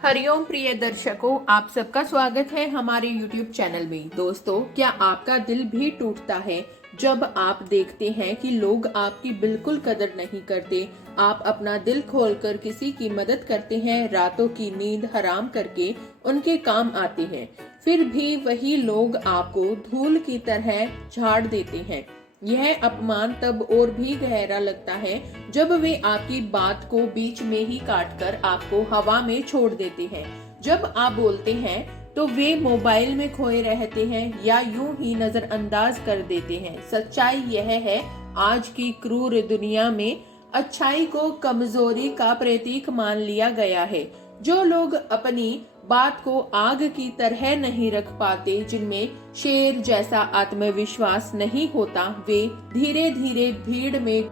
हरिओम प्रिय दर्शकों, आप सबका स्वागत है हमारे YouTube चैनल में। दोस्तों, क्या आपका दिल भी टूटता है जब आप देखते हैं कि लोग आपकी बिल्कुल कदर नहीं करते। आप अपना दिल खोलकर किसी की मदद करते हैं, रातों की नींद हराम करके उनके काम आते हैं, फिर भी वही लोग आपको धूल की तरह झाड़ देते हैं। यह अपमान तब और भी गहरा लगता है जब वे आपकी बात को बीच में ही काटकर आपको हवा में छोड़ देते हैं। जब आप बोलते हैं तो वे मोबाइल में खोए रहते हैं या यूं ही नजरअंदाज कर देते हैं। सच्चाई यह है, आज की क्रूर दुनिया में अच्छाई को कमजोरी का प्रतीक मान लिया गया है। जो लोग अपनी बात को आग की तरह नहीं रख पाते, जिनमें शेर जैसा आत्मविश्वास नहीं होता, वे धीरे धीरे भीड़ में।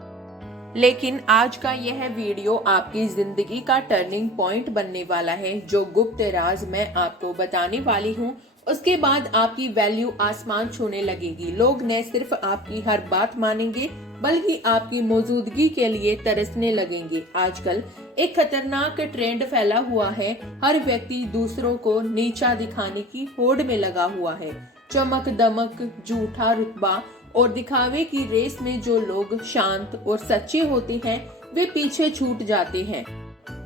लेकिन आज का यह वीडियो आपकी जिंदगी का टर्निंग पॉइंट बनने वाला है। जो गुप्त राज मैं आपको बताने वाली हूँ, उसके बाद आपकी वैल्यू आसमान छूने लगेगी। लोग न सिर्फ आपकी हर बात मानेंगे बल्कि आपकी मौजूदगी के लिए तरसने लगेंगे। आजकल एक खतरनाक ट्रेंड फैला हुआ है। हर व्यक्ति दूसरों को नीचा दिखाने की होड़ में लगा हुआ है। चमक दमक, झूठा रुतबा और दिखावे की रेस में जो लोग शांत और सच्चे होते हैं, वे पीछे छूट जाते हैं।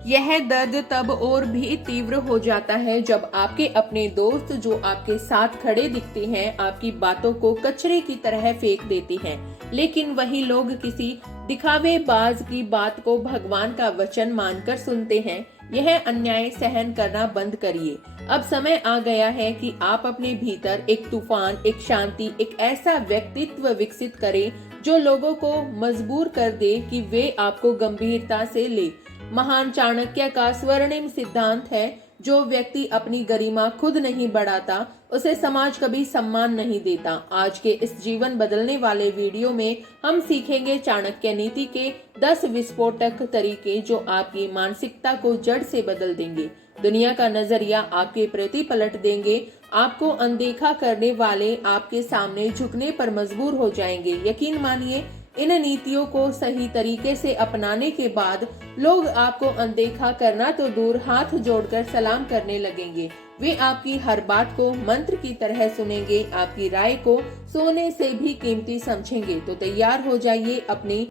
यह दर्द तब और भी तीव्र हो जाता है जब आपके अपने दोस्त जो आपके साथ खड़े दिखते हैं, आपकी बातों को कचरे की तरह फेंक देते हैं। लेकिन वही लोग किसी दिखावेबाज की बात को भगवान का वचन मानकर सुनते हैं। यह अन्याय सहन करना बंद करिए। अब समय आ गया है कि आप अपने भीतर एक तूफान, एक शांति, एक ऐसा व्यक्तित्व विकसित करें जो लोगों को मजबूर कर दे कि वे आपको गंभीरता से ले। महान चाणक्य का स्वर्णिम सिद्धांत है, जो व्यक्ति अपनी गरिमा खुद नहीं बढ़ाता, उसे समाज कभी सम्मान नहीं देता। आज के इस जीवन बदलने वाले वीडियो में हम सीखेंगे चाणक्य नीति के 10 विस्फोटक तरीके जो आपकी मानसिकता को जड़ से बदल देंगे, दुनिया का नजरिया आपके प्रति पलट देंगे। आपको अनदेखा करने वाले आपके सामने झुकने पर मजबूर हो जाएंगे। यकीन मानिए, इन नीतियों को सही तरीके से अपनाने के बाद लोग आपको अनदेखा करना तो दूर, हाथ जोड़कर सलाम करने लगेंगे। वे आपकी हर बात को मंत्र की तरह सुनेंगे, आपकी राय को सोने से भी कीमती समझेंगे। तो तैयार हो जाइए अपनी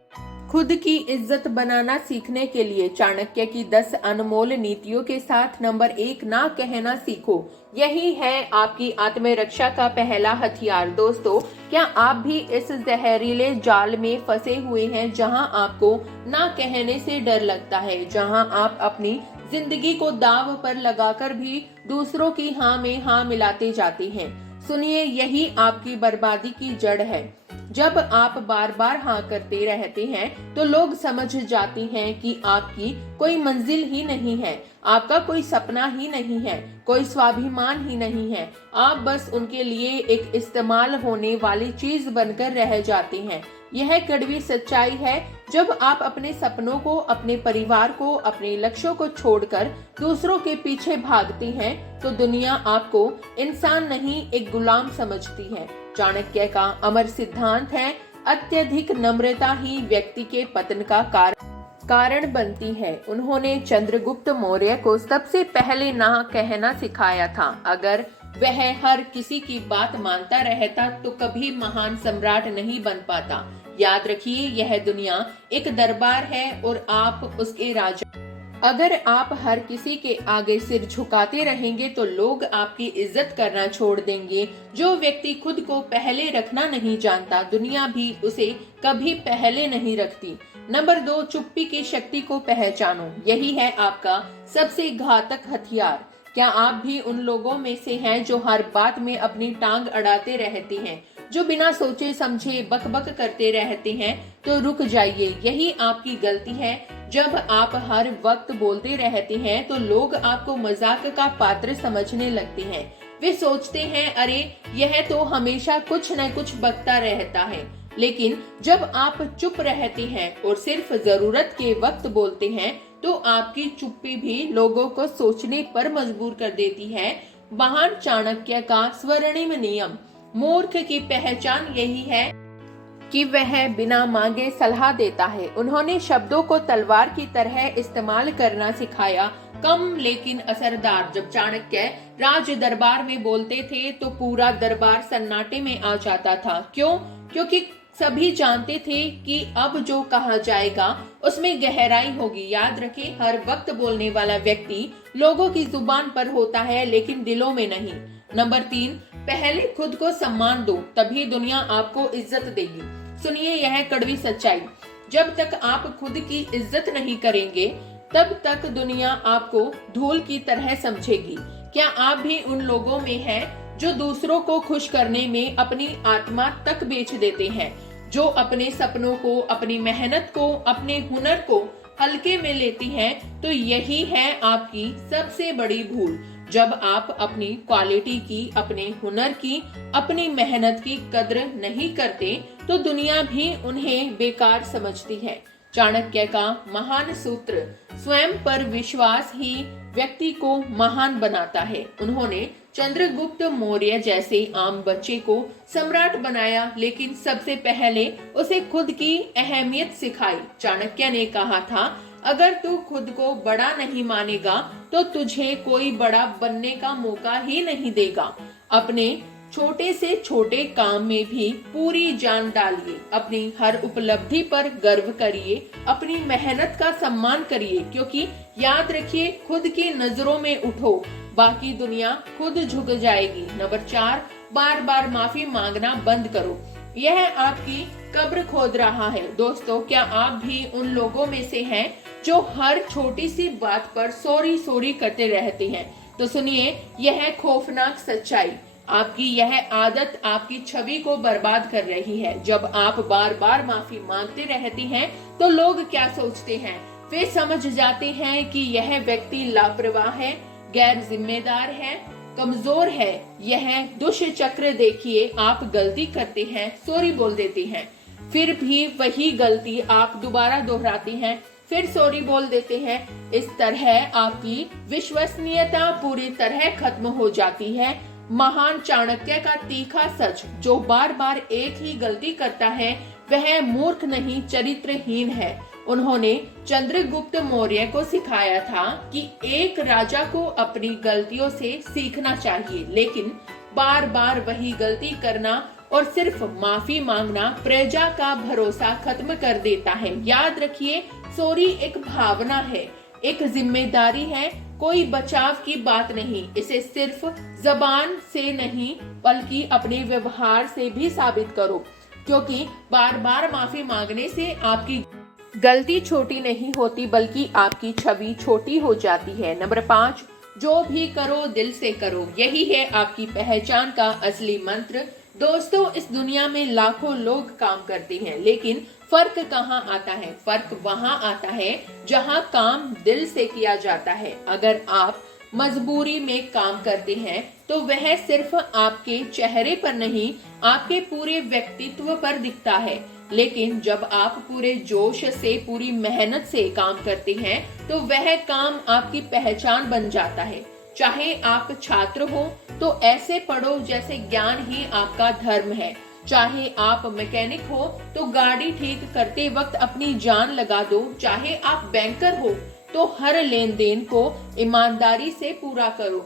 खुद की इज्जत बनाना सीखने के लिए चाणक्य की 10 अनमोल नीतियों के साथ। नंबर 1, ना कहना सीखो। यही है आपकी आत्मरक्षा का पहला हथियार। दोस्तों, क्या आप भी इस जहरीले जाल में फंसे हुए हैं जहां आपको ना कहने से डर लगता है, जहां आप अपनी जिंदगी को दांव पर लगाकर भी दूसरों की हाँ में हाँ मिलाते जाते हैं? सुनिए, यही आपकी बर्बादी की जड़ है। जब आप बार बार हाँ करते रहते हैं तो लोग समझ जाते हैं कि आपकी कोई मंजिल ही नहीं है, आपका कोई सपना ही नहीं है, कोई स्वाभिमान ही नहीं है। आप बस उनके लिए एक इस्तेमाल होने वाली चीज बनकर रह जाते हैं। यह कड़वी सच्चाई है। जब आप अपने सपनों को, अपने परिवार को, अपने लक्ष्यों को छोड़कर दूसरों के पीछे भागते हैं तो दुनिया आपको इंसान नहीं, एक गुलाम समझती है। चाणक्य का अमर सिद्धांत है, अत्यधिक नम्रता ही व्यक्ति के पतन का कारण बनती है। उन्होंने चंद्रगुप्त मौर्य को सबसे पहले ना कहना सिखाया था। अगर वह हर किसी की बात मानता रहता तो कभी महान सम्राट नहीं बन पाता। याद रखिए, यह दुनिया एक दरबार है और आप उसके राजा। अगर आप हर किसी के आगे सिर झुकाते रहेंगे तो लोग आपकी इज्जत करना छोड़ देंगे। जो व्यक्ति खुद को पहले रखना नहीं जानता, दुनिया भी उसे कभी पहले नहीं रखती। नंबर 2, चुप्पी की शक्ति को पहचानो। यही है आपका सबसे घातक हथियार। क्या आप भी उन लोगों में से हैं जो हर बात में अपनी टांग अड़ाते रहते हैं, जो बिना सोचे समझे बकबक करते रहते हैं? तो रुक जाइए, यही आपकी गलती है। जब आप हर वक्त बोलते रहते हैं तो लोग आपको मजाक का पात्र समझने लगते हैं। वे सोचते हैं, अरे यह तो हमेशा कुछ न कुछ बकता रहता है। लेकिन जब आप चुप रहते हैं और सिर्फ जरूरत के वक्त बोलते हैं तो आपकी चुप्पी भी लोगों को सोचने पर मजबूर कर देती है। महान चाणक्य का स्वर्णिम नियम, मूर्ख की पहचान यही है कि वह बिना मांगे सलाह देता है। उन्होंने शब्दों को तलवार की तरह इस्तेमाल करना सिखाया कम लेकिन असरदार। जब चाणक्य राज दरबार में बोलते थे तो पूरा दरबार सन्नाटे में आ जाता था। क्यों? क्योंकि सभी जानते थे कि अब जो कहा जाएगा उसमें गहराई होगी। याद रखें, हर वक्त बोलने वाला व्यक्ति लोगों की जुबान पर होता है लेकिन दिलों में नहीं। नंबर 3, पहले खुद को सम्मान दो, तभी दुनिया आपको इज्जत देगी। सुनिए यह कड़वी सच्चाई, जब तक आप खुद की इज्जत नहीं करेंगे तब तक दुनिया आपको धूल की तरह समझेगी। क्या आप भी उन लोगों में हैं जो दूसरों को खुश करने में अपनी आत्मा तक बेच देते हैं, जो अपने सपनों को, अपनी मेहनत को, अपने हुनर को हल्के में लेती हैं? तो यही है आपकी सबसे बड़ी भूल। जब आप अपनी क्वालिटी की, अपने हुनर की, अपनी मेहनत की कद्र नहीं करते तो दुनिया भी उन्हें बेकार समझती है। चाणक्य का महान सूत्र, स्वयं पर विश्वास ही व्यक्ति को महान बनाता है। उन्होंने चंद्रगुप्त मौर्य जैसे आम बच्चे को सम्राट बनाया, लेकिन सबसे पहले उसे खुद की अहमियत सिखाई। चाणक्य ने कहा था, अगर तू खुद को बड़ा नहीं मानेगा तो तुझे कोई बड़ा बनने का मौका ही नहीं देगा। अपने छोटे से छोटे काम में भी पूरी जान डालिए, अपनी हर उपलब्धि पर गर्व करिए, अपनी मेहनत का सम्मान करिए, क्योंकि याद रखिए, खुद की नजरों में उठो, बाकी दुनिया खुद झुक जाएगी। नंबर 4, बार बार माफी मांगना बंद करो, यह आपकी कब्र खोद रहा है। दोस्तों, क्या आप भी उन लोगों में से हैं जो हर छोटी सी बात पर सॉरी सॉरी करते रहते हैं? तो सुनिए यह खौफनाक सच्चाई, आपकी यह आदत आपकी छवि को बर्बाद कर रही है। जब आप बार बार माफी मांगते रहते हैं तो लोग क्या सोचते हैं? वे समझ जाते हैं कि यह व्यक्ति लापरवाह है, गैर जिम्मेदार है, कमजोर है। यह दुष्चक्र देखिए, आप गलती करते हैं, सॉरी बोल देते हैं, फिर भी वही गलती आप दोबारा दोहराते हैं, फिर सॉरी बोल देते हैं। इस तरह आपकी विश्वसनीयता पूरी तरह खत्म हो जाती है। महान चाणक्य का तीखा सच, जो बार बार एक ही गलती करता है वह मूर्ख नहीं, चरित्रहीन है। उन्होंने चंद्रगुप्त मौर्य को सिखाया था कि एक राजा को अपनी गलतियों से सीखना चाहिए, लेकिन बार बार वही गलती करना और सिर्फ माफी मांगना प्रजा का भरोसा खत्म कर देता है। याद रखिए, सॉरी एक भावना है, एक जिम्मेदारी है, कोई बचाव की बात नहीं। इसे सिर्फ जबान से नहीं बल्कि अपने व्यवहार से भी साबित करो, क्योंकि बार बार माफी मांगने से आपकी गलती छोटी नहीं होती बल्कि आपकी छवि छोटी हो जाती है। नंबर 5, जो भी करो दिल से करो, यही है आपकी पहचान का असली मंत्र। दोस्तों, इस दुनिया में लाखों लोग काम करते हैं, लेकिन फर्क कहाँ आता है? फर्क वहाँ आता है जहाँ काम दिल से किया जाता है। अगर आप मजबूरी में काम करते हैं तो वह सिर्फ आपके चेहरे पर नहीं, आपके पूरे व्यक्तित्व पर दिखता है। लेकिन जब आप पूरे जोश से, पूरी मेहनत से काम करते हैं तो वह काम आपकी पहचान बन जाता है। चाहे आप छात्र हो तो ऐसे पढ़ो जैसे ज्ञान ही आपका धर्म है। चाहे आप मैकेनिक हो तो गाड़ी ठीक करते वक्त अपनी जान लगा दो। चाहे आप बैंकर हो तो हर लेन देन को ईमानदारी से पूरा करो।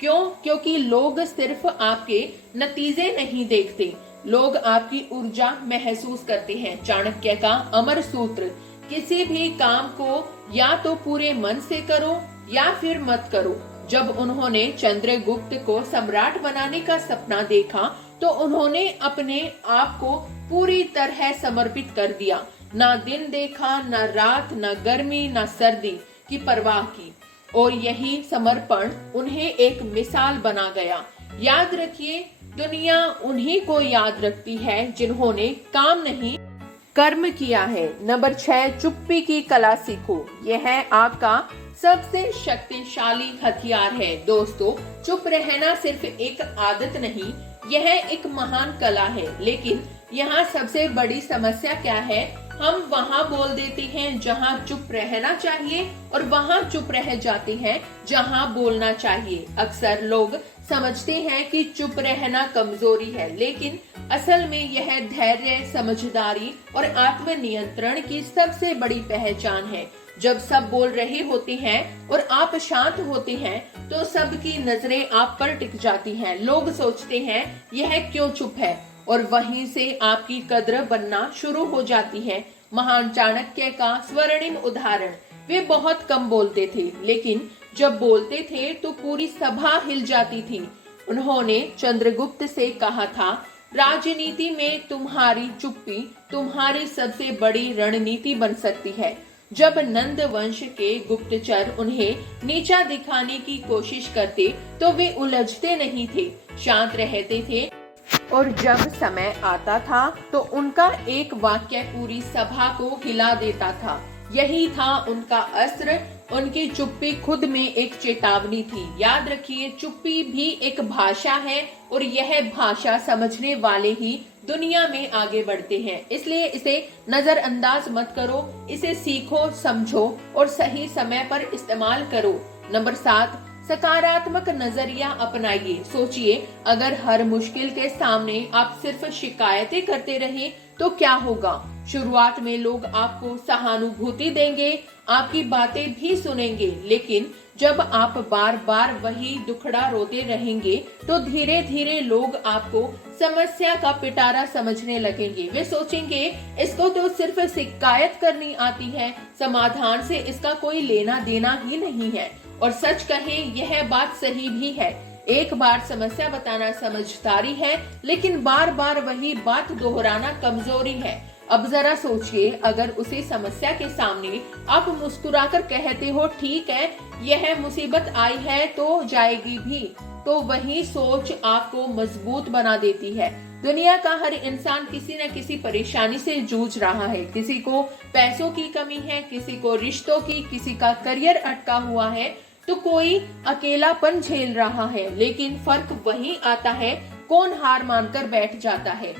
क्यों? क्योंकि लोग सिर्फ आपके नतीजे नहीं देखते, लोग आपकी ऊर्जा महसूस करते हैं। चाणक्य का अमर सूत्र, किसी भी काम को या तो पूरे मन से करो या फिर मत करो। जब उन्होंने चंद्रगुप्त को सम्राट बनाने का सपना देखा तो उन्होंने अपने आप को पूरी तरह समर्पित कर दिया। ना दिन देखा, ना रात, ना गर्मी, ना सर्दी की परवाह की, और यही समर्पण उन्हें एक मिसाल बना गया। याद रखिए, दुनिया उन्हीं को याद रखती है जिन्होंने काम नहीं कर्म किया है। नंबर 6, चुप्पी की कला सीखो, यह आपका सबसे शक्तिशाली हथियार है। दोस्तों, चुप रहना सिर्फ एक आदत नहीं, यह एक महान कला है। लेकिन यहाँ सबसे बड़ी समस्या क्या है? हम वहाँ बोल देते हैं जहाँ चुप रहना चाहिए और वहाँ चुप रह जाते हैं जहाँ बोलना चाहिए। अक्सर लोग समझते हैं कि चुप रहना कमजोरी है, लेकिन असल में यह धैर्य, समझदारी और आत्मनियंत्रण की सबसे बड़ी पहचान है। जब सब बोल रहे होते हैं और आप शांत होते हैं तो सबकी नजरें आप पर टिक जाती हैं। लोग सोचते हैं यह क्यों चुप है, और वहीं से आपकी कद्र बनना शुरू हो जाती है। महान चाणक्य का स्वर्णिम उदाहरण, वे बहुत कम बोलते थे, लेकिन जब बोलते थे तो पूरी सभा हिल जाती थी। उन्होंने चंद्रगुप्त से कहा था, राजनीति में तुम्हारी चुप्पी तुम्हारी सबसे बड़ी रणनीति बन सकती है। जब नंद वंश के गुप्तचर उन्हें नीचा दिखाने की कोशिश करते तो वे उलझते नहीं थे, शांत रहते थे, और जब समय आता था तो उनका एक वाक्य पूरी सभा को हिला देता था। यही था उनका अस्त्र। उनकी चुप्पी खुद में एक चेतावनी थी। याद रखिए, चुप्पी भी एक भाषा है और यह भाषा समझने वाले ही दुनिया में आगे बढ़ते हैं। इसलिए इसे नजरअंदाज मत करो, इसे सीखो, समझो और सही समय पर इस्तेमाल करो। नंबर 7, सकारात्मक नजरिया अपनाइए। सोचिए, अगर हर मुश्किल के सामने आप सिर्फ शिकायतें करते रहे तो क्या होगा। शुरुआत में लोग आपको सहानुभूति देंगे, आपकी बातें भी सुनेंगे, लेकिन जब आप बार बार वही दुखड़ा रोते रहेंगे तो धीरे धीरे लोग आपको समस्या का पिटारा समझने लगेंगे। वे सोचेंगे इसको तो सिर्फ शिकायत करनी आती है, समाधान से इसका कोई लेना देना ही नहीं है। और सच कहें, यह बात सही भी है। एक बार समस्या बताना समझदारी है, लेकिन बार बार वही बात दोहराना कमजोरी है। अब जरा सोचिए, अगर उसी समस्या के सामने आप मुस्कुराकर कहते हो, ठीक है, यह मुसीबत आई है तो जाएगी भी, तो वही सोच आपको मजबूत बना देती है। दुनिया का हर इंसान किसी न किसी परेशानी से जूझ रहा है। किसी को पैसों की कमी है, किसी को रिश्तों की, किसी का करियर अटका हुआ है, तो कोई अकेलापन झेल रहा है। लेकिन फर्क वही आता है, कौन हार मानकर बैठ जाता है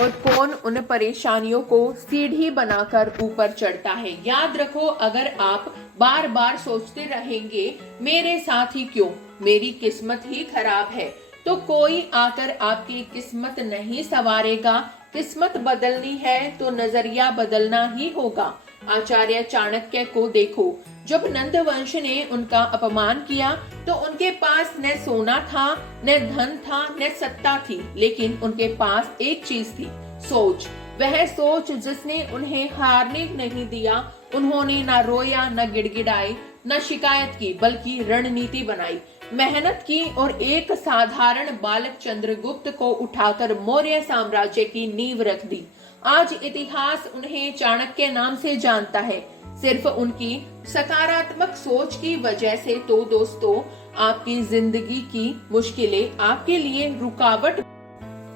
और कौन उन परेशानियों को सीढ़ी बनाकर ऊपर चढ़ता है। याद रखो, अगर आप बार बार सोचते रहेंगे मेरे साथ ही क्यों, मेरी किस्मत ही खराब है, तो कोई आकर आपकी किस्मत नहीं संवारेगा। किस्मत बदलनी है तो नजरिया बदलना ही होगा। आचार्य चाणक्य को देखो, जब नंद वंश ने उनका अपमान किया तो उनके पास न सोना था, न धन था, न सत्ता थी, लेकिन उनके पास एक चीज थी, सोच। वह सोच जिसने उन्हें हारने नहीं दिया। उन्होंने न रोया, न गिड़गिड़ाए, न शिकायत की, बल्कि रणनीति बनाई, मेहनत की और एक साधारण बालक चंद्रगुप्त को उठाकर मौर्य साम्राज्य की नींव रख दी। आज इतिहास उन्हें चाणक्य नाम से जानता है, सिर्फ उनकी सकारात्मक सोच की वजह से। तो दोस्तों, आपकी जिंदगी की मुश्किलें आपके लिए रुकावट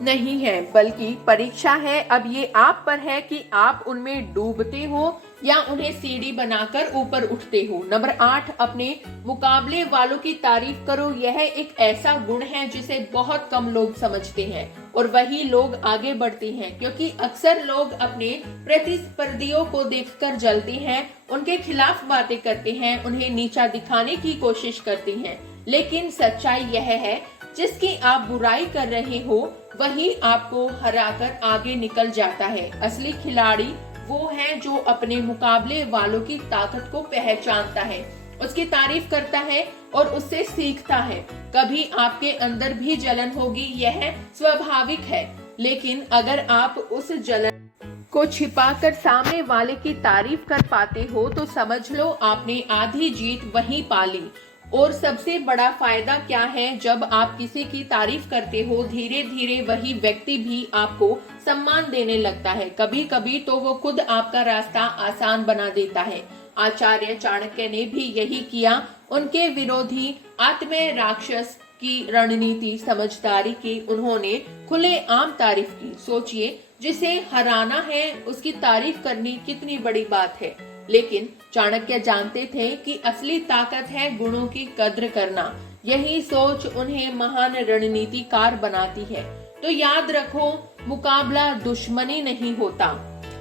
नहीं है, बल्कि परीक्षा है। अब ये आप पर है कि आप उनमें डूबते हो या उन्हें सीढ़ी बनाकर ऊपर उठते हो। नंबर 8, अपने मुकाबले वालों की तारीफ करो। यह एक ऐसा गुण है जिसे बहुत कम लोग समझते हैं, और वही लोग आगे बढ़ते हैं, क्योंकि अक्सर लोग अपने प्रतिस्पर्धियों को देखकर जलते हैं, उनके खिलाफ बातें करते हैं, उन्हें नीचा दिखाने की कोशिश करते हैं। लेकिन सच्चाई यह है, जिसकी आप बुराई कर रहे हो वही आपको हराकर आगे निकल जाता है। असली खिलाड़ी वो है जो अपने मुकाबले वालों की ताकत को पहचानता है, उसकी तारीफ करता है और उससे सीखता है। कभी आपके अंदर भी जलन होगी, यह स्वाभाविक है, लेकिन अगर आप उस जलन को छिपाकर सामने वाले की तारीफ कर पाते हो तो समझ लो आपने आधी जीत वहीं पा ली। और सबसे बड़ा फायदा क्या है, जब आप किसी की तारीफ करते हो, धीरे धीरे वही व्यक्ति भी आपको सम्मान देने लगता है। कभी कभी तो वो खुद आपका रास्ता आसान बना देता है। आचार्य चाणक्य ने भी यही किया। उनके विरोधी आत्मीय राक्षस की रणनीति समझदारी की उन्होंने खुलेआम तारीफ की। सोचिए, जिसे हराना है उसकी तारीफ करनी कितनी बड़ी बात है। लेकिन चाणक्य जानते थे कि असली ताकत है गुणों की कद्र करना। यही सोच उन्हें महान रणनीतिकार बनाती है। तो याद रखो, मुकाबला दुश्मनी नहीं होता,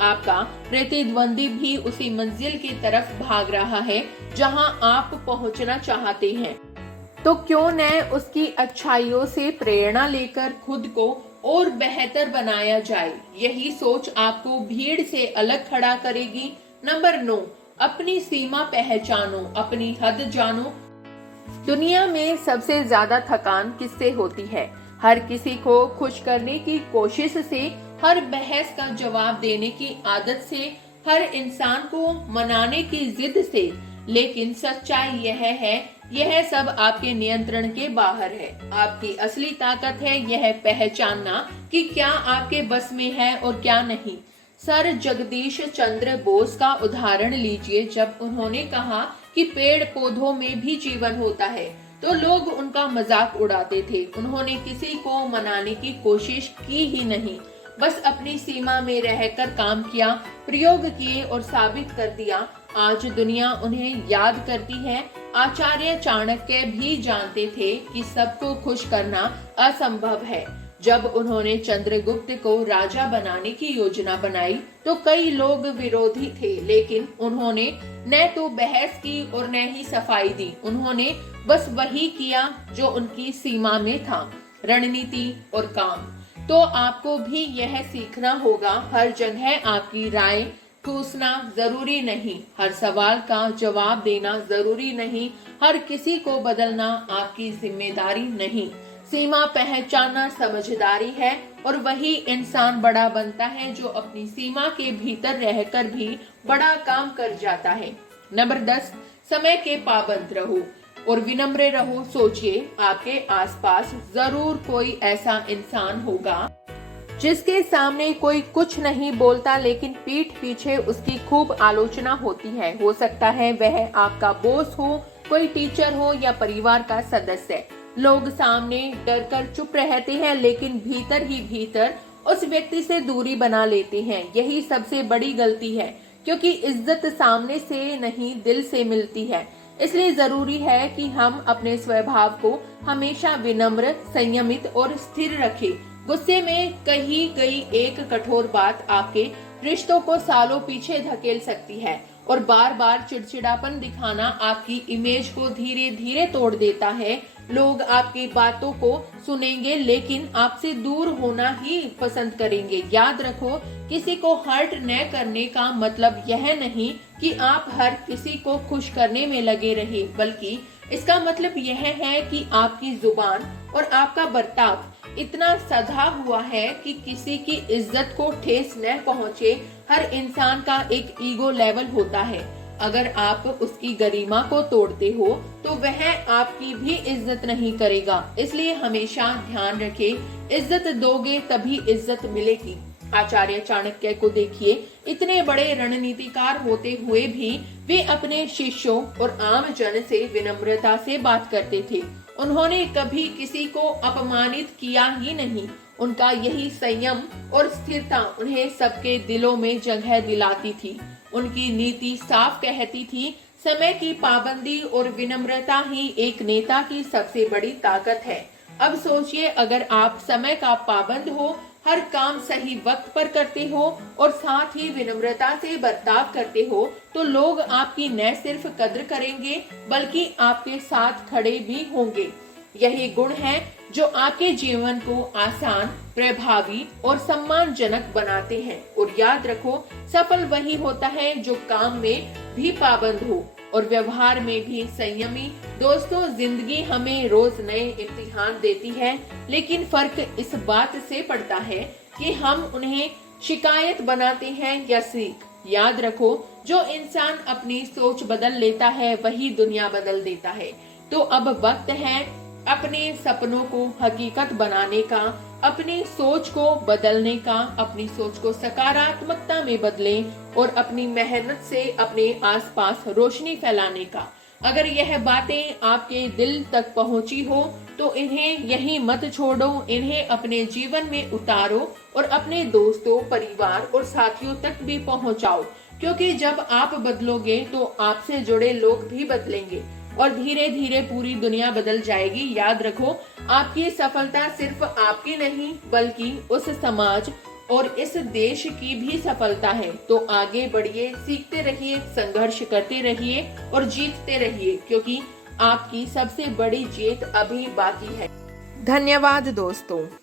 आपका प्रतिद्वंदी भी उसी मंजिल की तरफ भाग रहा है जहां आप पहुंचना चाहते हैं। तो क्यों न उसकी अच्छाइयों से प्रेरणा लेकर खुद को और बेहतर बनाया जाए। यही सोच आपको भीड़ से अलग खड़ा करेगी। नंबर 9, अपनी सीमा पहचानो, अपनी हद जानो। दुनिया में सबसे ज्यादा थकान किससे होती है? हर किसी को खुश करने की कोशिश से, हर बहस का जवाब देने की आदत से, हर इंसान को मनाने की जिद से। लेकिन सच्चाई यह है, यह सब आपके नियंत्रण के बाहर है। आपकी असली ताकत है यह पहचानना कि क्या आपके बस में है और क्या नहीं। सर जगदीश चंद्र बोस का उदाहरण लीजिए। जब उन्होंने कहा कि पेड़ पौधों में भी जीवन होता है, तो लोग उनका मजाक उड़ाते थे। उन्होंने किसी को मनाने की कोशिश की ही नहीं, बस अपनी सीमा में रहकर काम किया, प्रयोग किए और साबित कर दिया। आज दुनिया उन्हें याद करती है। आचार्य चाणक्य भी जानते थे कि सबको खुश करना असंभव है। जब उन्होंने चंद्रगुप्त को राजा बनाने की योजना बनाई, तो कई लोग विरोधी थे, लेकिन उन्होंने न तो बहस की और न ही सफाई दी। उन्होंने बस वही किया जो उनकी सीमा में था, रणनीति और काम। तो आपको भी यह सीखना होगा, हर जगह आपकी राय ठूसना जरूरी नहीं, हर सवाल का जवाब देना जरूरी नहीं, हर किसी को बदलना आपकी जिम्मेदारी नहीं। सीमा पहचानना समझदारी है, और वही इंसान बड़ा बनता है जो अपनी सीमा के भीतर रहकर भी बड़ा काम कर जाता है। नंबर 10, समय के पाबंद रहो और विनम्र रहो। सोचिए, आपके आसपास जरूर कोई ऐसा इंसान होगा जिसके सामने कोई कुछ नहीं बोलता, लेकिन पीठ पीछे उसकी खूब आलोचना होती है। हो सकता है वह आपका बॉस हो, कोई टीचर हो या परिवार का सदस्य। लोग सामने डरकर चुप रहते हैं, लेकिन भीतर ही भीतर उस व्यक्ति से दूरी बना लेते हैं। यही सबसे बड़ी गलती है, क्योंकि इज्जत सामने से नहीं दिल से मिलती है। इसलिए जरूरी है कि हम अपने स्वभाव को हमेशा विनम्र, संयमित और स्थिर रखें। गुस्से में कही गई एक कठोर बात आपके रिश्तों को सालों पीछे धकेल सकती है, और बार बार चिड़चिड़ापन दिखाना आपकी इमेज को धीरे धीरे तोड़ देता है। लोग आपकी बातों को सुनेंगे, लेकिन आपसे दूर होना ही पसंद करेंगे। याद रखो, किसी को हर्ट न करने का मतलब यह नहीं कि आप हर किसी को खुश करने में लगे रहे, बल्कि इसका मतलब यह है कि आपकी जुबान और आपका बर्ताव इतना सधा हुआ है कि किसी की इज्जत को ठेस न पहुंचे। हर इंसान का एक ईगो लेवल होता है। अगर आप उसकी गरिमा को तोड़ते हो, तो वह आपकी भी इज्जत नहीं करेगा। इसलिए हमेशा ध्यान रखें, इज्जत दोगे तभी इज्जत मिलेगी। आचार्य चाणक्य को देखिए, इतने बड़े रणनीतिकार होते हुए भी वे अपने शिष्यों और आम जन से विनम्रता से बात करते थे। उन्होंने कभी किसी को अपमानित किया ही नहीं। उनका यही संयम और स्थिरता उन्हें सबके दिलों में जगह दिलाती थी। उनकी नीति साफ कहती थी, समय की पाबंदी और विनम्रता ही एक नेता की सबसे बड़ी ताकत है। अब सोचिए, अगर आप समय का पाबंद हो, हर काम सही वक्त पर करते हो और साथ ही विनम्रता से बर्ताव करते हो, तो लोग आपकी न सिर्फ कद्र करेंगे, बल्कि आपके साथ खड़े भी होंगे। यही गुण है जो आपके जीवन को आसान, प्रभावी और सम्मानजनक बनाते हैं। और याद रखो, सफल वही होता है जो काम में भी पाबंद हो और व्यवहार में भी संयमी। दोस्तों, जिंदगी हमें रोज नए इम्तिहान देती है, लेकिन फर्क इस बात से पड़ता है कि हम उन्हें शिकायत बनाते हैं या सीख। याद रखो, जो इंसान अपनी सोच बदल लेता है, वही दुनिया बदल देता है। तो अब वक्त है अपने सपनों को हकीकत बनाने का, अपनी सोच को बदलने का, अपनी सोच को सकारात्मकता में बदलें और अपनी मेहनत से अपने आसपास रोशनी फैलाने का। अगर यह बातें आपके दिल तक पहुंची हो, तो इन्हें यहीं मत छोड़ो, इन्हें अपने जीवन में उतारो और अपने दोस्तों, परिवार और साथियों तक भी पहुंचाओ। क्योंकि जब आप बदलोगे, तो आपसे जुड़े लोग भी बदलेंगे और धीरे धीरे पूरी दुनिया बदल जाएगी। याद रखो, आपकी सफलता सिर्फ आपकी नहीं, बल्कि उस समाज और इस देश की भी सफलता है। तो आगे बढ़िए, सीखते रहिए, संघर्ष करते रहिए और जीतते रहिए, क्योंकि आपकी सबसे बड़ी जीत अभी बाकी है। धन्यवाद दोस्तों।